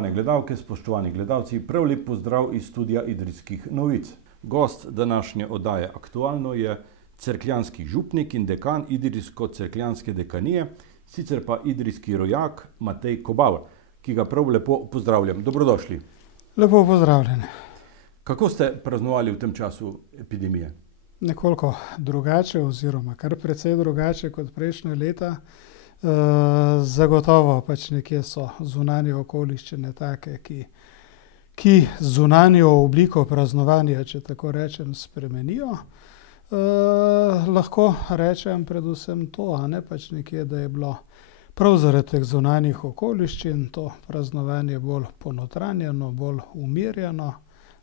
Spoštovane gledalke, spoštovani gledalci, prav lep pozdrav iz studia Idrijskih novic. Gost današnje oddaje Aktualno je cerkljanski župnik in dekan Idrijsko-cerkljanske dekanije, sicer pa idrijski rojak Matej Kobal, ki ga prav lepo pozdravljam. Dobrodošli. Lepo pozdravljeni. Kako ste praznovali v tem času epidemije? Nekoliko drugače oziroma kar precej drugače kot prejšnje leta. Zagotovo pač nekje so zunanje okoliščine take, ki zunanjo obliko praznovanja, če tako rečem, spremenijo. Lahko rečem predvsem to, pač nekje, da je bilo prav zaradi teh zunanjih okoliščin to praznovanje bolj ponotranjeno, bolj umirjeno,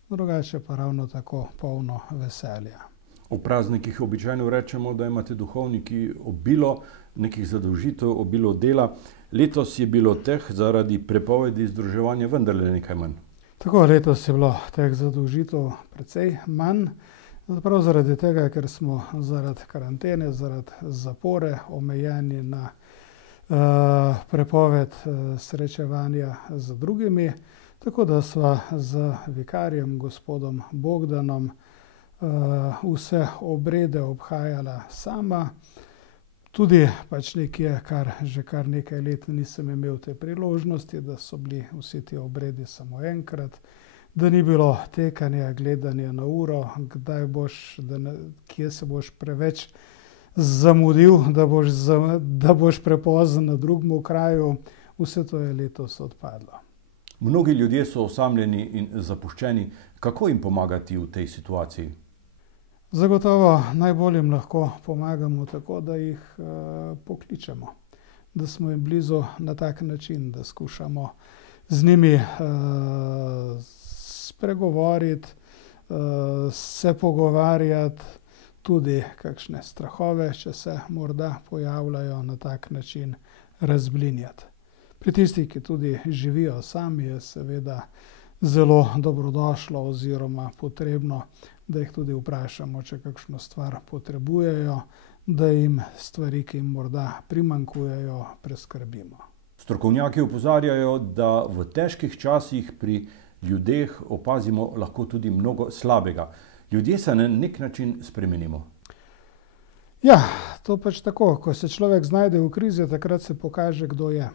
drugače pa ravno tako polno veselja. V praznikih običajno rečemo, da imate duhovniki obilo nekih zadolžitev, obilo dela. Letos je bilo teh zaradi prepovedi združevanja vendarle nekaj manj. Tako, letos je bilo teh zadolžitev precej manj. Prav zaradi tega, ker smo zaradi karantene, zaradi zapore omejeni na prepoved srečevanja z drugimi. Tako da sva z vikarjem, gospodom Bogdanom, vse obrede obhajala sama. Tudi pač nekje, že kar nekaj let nisem imel te priložnosti, da so bili vsi ti obredi samo enkrat, da ni bilo tekanja, gledanja na uro, kdaj boš, kje se boš preveč zamudil, da boš prepozen na drugem kraju. Vse to je letos odpadlo. Mnogi ljudje so osamljeni in zapuščeni. Kako jim pomagati v tej situaciji? Zagotovo najbolj jim lahko pomagamo tako, da jih pokličemo, da smo jim blizu na tak način, da skušamo z njimi spregovoriti, se pogovarjati, tudi kakšne strahove, če se morda pojavljajo, na tak način razblinjati. Pri tistih, ki tudi živijo sami, je seveda zelo dobrodošlo oziroma potrebno, da jih tudi vprašamo, če kakšno stvar potrebujejo, da jim stvari, ki jim morda primanjkujejo, preskrbimo. Strokovnjaki opozarjajo, da v težkih časih pri ljudeh opazimo lahko tudi mnogo slabega. Ljudje se na nek način spremenimo. Ja, to pač tako. Ko se človek znajde v krizi, takrat se pokaže, kdo je.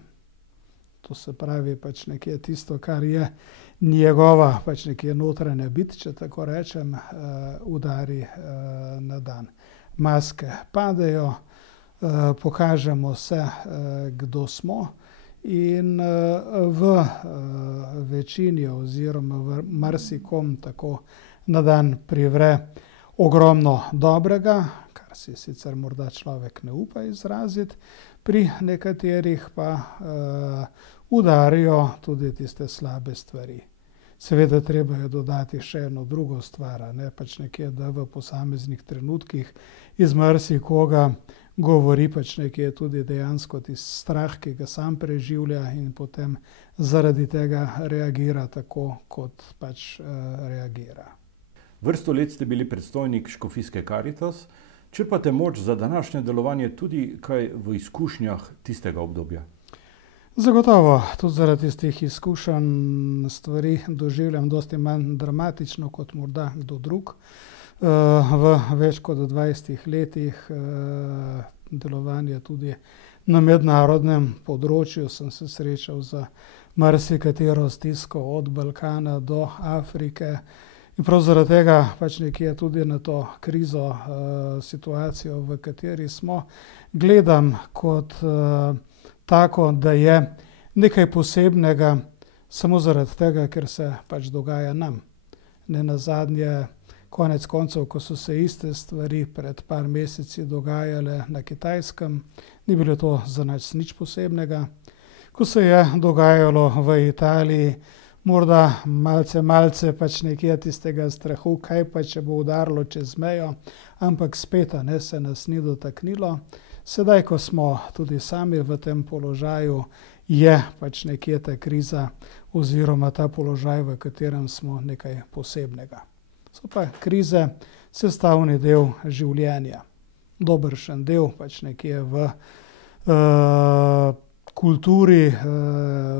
To se pravi pač nekje tisto, kar je njegova pač nekje notranja bit, če tako rečem, udari na dan. Maske padejo, pokažemo se, kdo smo, in v večini oziroma v marsikom tako na dan privre ogromno dobrega, kar si sicer morda človek ne upa izraziti, pri nekaterih pa udarijo tudi tiste slabe stvari. Seveda treba je dodati še eno drugo stvar, pač nekje, da v posameznih trenutkih iz marsikoga govori pač nekje tudi dejansko tisti strah, ki ga sam preživlja in potem zaradi tega reagira tako, kot pač reagira. Vrsto let ste bili predstojnik Škofijske Karitas. Črpate moč za današnje delovanje tudi kaj v izkušnjah tistega obdobja? Zagotovo, tudi zaradi tistih izkušenj stvari doživljam dosti manj dramatično kot morda kdo drug. V več kot 20 letih delovanja tudi na mednarodnem področju sem se srečal z marsikatero stisko od Balkana do Afrike. In prav zaradi tega pač nekje tudi na to krizo, situacijo, v kateri smo, gledam kot tako, da je nekaj posebnega samo zaradi tega, ker se pač dogaja nam. Nenazadnje, konec koncev, ko so se iste stvari pred par meseci dogajale na Kitajskem, ni bilo to za nas nič posebnega. Ko se je dogajalo v Italiji, morda malce pač nekje tistega strahu, kaj pa če bo udarilo čez mejo, ampak spet se nas ni dotaknilo. Sedaj, ko smo tudi sami v tem položaju, je pač nekje ta kriza oziroma ta položaj, v katerem smo, nekaj posebnega. So pa krize sestavni del življenja. Dobršen del pač nekje v kulturi,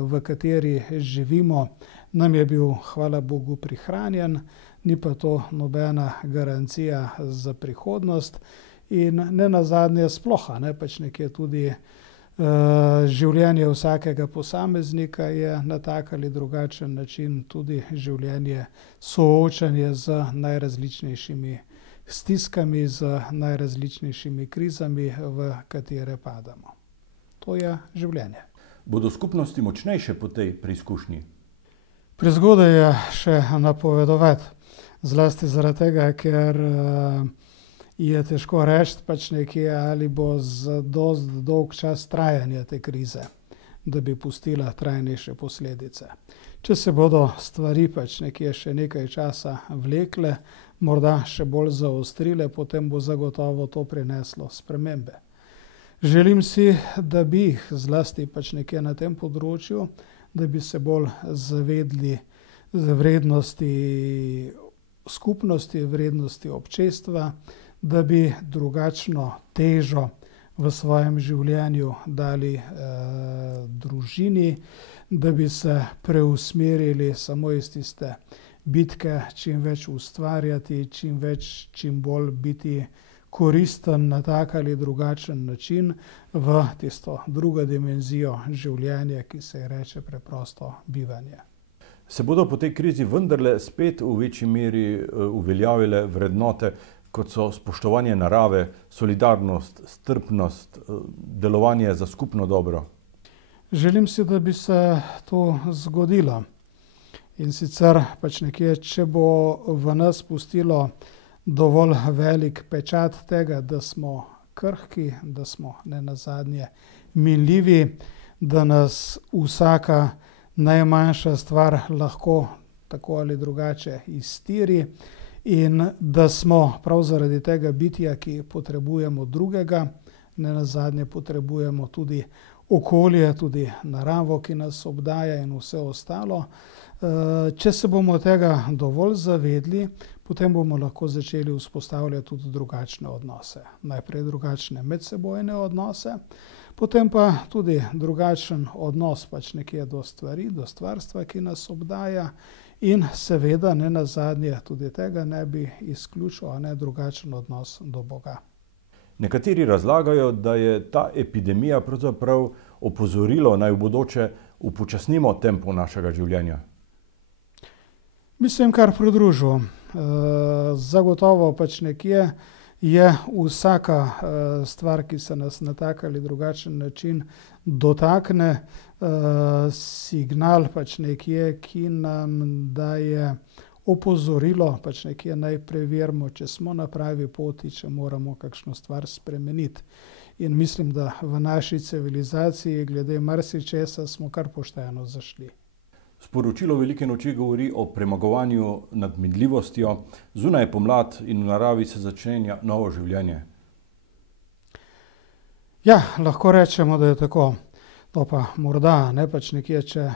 v kateri živimo, nam je bil, hvala Bogu, prihranjen, ni pa to nobena garancija za prihodnost in ne nazadnje sploh, pač nekje tudi življenje vsakega posameznika je na tak ali drugačen način tudi življenje soočanje z najrazličnejšimi stiskami, z najrazličnejšimi krizami, v katere padamo. To je življenje. Bodo skupnosti močnejše po tej preizkušnji? Prezgodaj je še napovedovati, zlasti zaradi tega, ker je težko reči pač nekje, ali bo za dosti dolg čas trajanja te krize, da bi pustila trajnejše posledice. Če se bodo stvari pač nekje še nekaj časa vlekle, morda še bolj zaostrile, potem bo zagotovo to prineslo spremembe. Želim si, da bi jih zlasti pač nekje na tem področju, da bi se bolj zavedli vrednosti skupnosti, vrednosti občestva, da bi drugačno težo v svojem življenju dali družini, da bi se preusmerili samo iz tiste bitke, čim več ustvarjati, čim bolj biti koristen na tak ali drugačen način v tisto drugo dimenzijo življenja, ki se ji reče preprosto bivanje. Se bodo po tej krizi vendarle spet v večji meri uveljavile vrednote, kot so spoštovanje narave, solidarnost, strpnost, delovanje za skupno dobro? Želim si, da bi se to zgodilo. In sicer pač nekje, če bo v nas pustilo dovolj velik pečat tega, da smo krhki, da smo nenazadnje minljivi, da nas vsaka najmanjša stvar lahko tako ali drugače iztiri in da smo prav zaradi tega bitja, ki potrebujemo drugega, nenazadnje potrebujemo tudi okolje, tudi naravo, ki nas obdaja in vse ostalo. Če se bomo tega dovolj zavedli, potem bomo lahko začeli vzpostavljati tudi drugačne odnose. Najprej drugačne medsebojne odnose, potem pa tudi drugačen odnos pač nekje do stvari, do stvarstva, ki nas obdaja in seveda nenazadnje tudi tega ne bi izključil, a ne drugačen odnos do Boga. Nekateri razlagajo, da je ta epidemija pravzaprav opozorilo, naj v bodoče upočasnimo tempo našega življenja. Mislim, kar pridružil. Zagotovo pač nekje je vsaka stvar, ki se nas na tak ali drugačen način dotakne, signal pač nekje, ki nam daje opozorilo, pač nekje naj preverimo, če smo na pravi poti, če moramo kakšno stvar spremeniti. In mislim, da v naši civilizaciji glede marsičesa smo kar pošteno zašli. Sporočilo Velike noči govori o premagovanju nad minljivostjo. Zunaj je pomlad in v naravi se začenja novo življenje. Ja, lahko rečemo, da je tako. To pa morda, ne pač nekje, če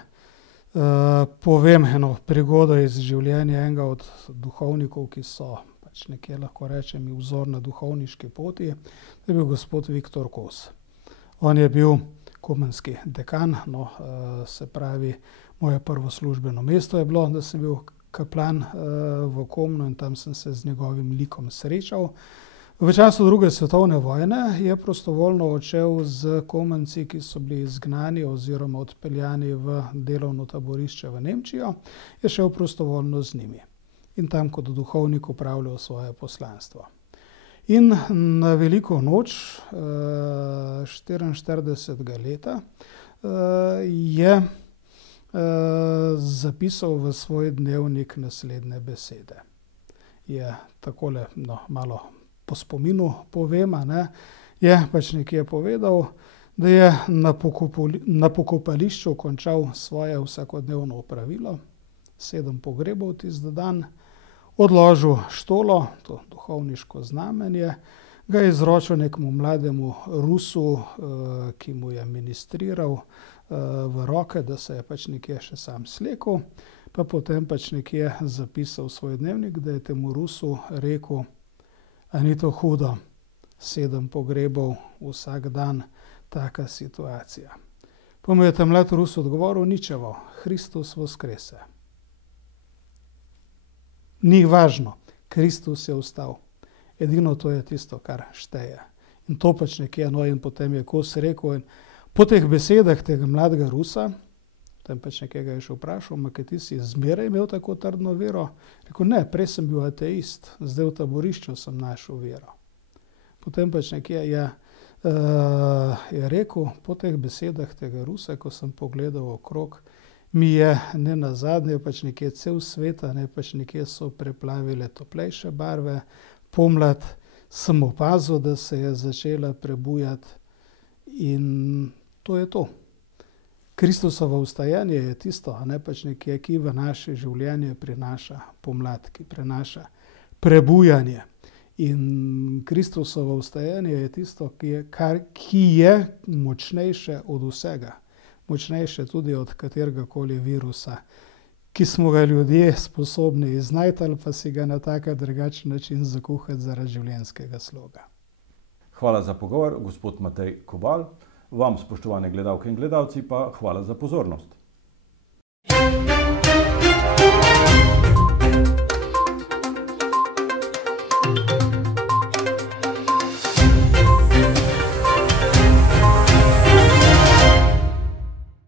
povem eno prigodo iz življenja enega od duhovnikov, ki so pač nekje, lahko rečem, vzor na duhovniški poti, je bil gospod Viktor Kos. On je bil komenski dekan, se pravi, moje prvo službeno mesto je bilo, da sem bil kaplan v Komnu in tam sem se z njegovim likom srečal. V času druge svetovne vojne je prostovoljno odšel z Komenci, ki so bili izgnani oziroma odpeljani v delovno taborišče v Nemčijo, je šel prostovoljno z njimi in tam kot duhovnik opravljal svoje poslanstvo. In na veliko noč 44. leta je zapisal v svoj dnevnik naslednje besede. Je takole, malo po spominu povem, je pač nekje povedal, da je na pokopališču končal svoje vsakodnevno opravilo, 7 pogrebov tisti dan, odložil štolo, to duhovniško znamenje, ga je izročil nekemu mlademu Rusu, ki mu je ministriral v roke, da se je pač nekje še sam slekel, pa potem pač nekje zapisal svoj dnevnik, da je temu Rusu rekel: "A ni to hudo, 7 pogrebov vsak dan, taka situacija." Pa mu je ta mlad Rus odgovoril: ničevo, Kristus voskrese. Ni važno, Kristus je vstal. Edino to je tisto, kar šteje. In to pač nekje, no, in potem je Kos rekel, in po teh besedah tega mladega Rusa, potem pač nekaj ga je še vprašal: ma kaj ti si zmeraj imel tako trdno vero? Rekel: ne, prej sem bil ateist, zdaj v taborišču sem našel vero. Potem pač nekje je rekel, po teh besedah tega Rusa, ko sem pogledal okrog, mi je ne nazadnje pač nekje cel svet, pač nekje so preplavile toplejše barve, pomlad, sem opazil, da se je začela prebujati, in to je to. Kristusovo vstajanje je tisto, pač nekje, ki v naše življenje prinaša pomlad, ki prinaša prebujanje. In Kristusovo vstajanje je tisto, ki je močnejše od vsega. Močnejše tudi od kateregakoli virusa, ki smo ga ljudje sposobni iznajti ali pa si ga na tak ali drugačen način zakuhati zaradi življenjskega sloga. Hvala za pogovor, gospod Matej Kobal. Vam, spoštovane gledalke in gledalci, pa hvala za pozornost.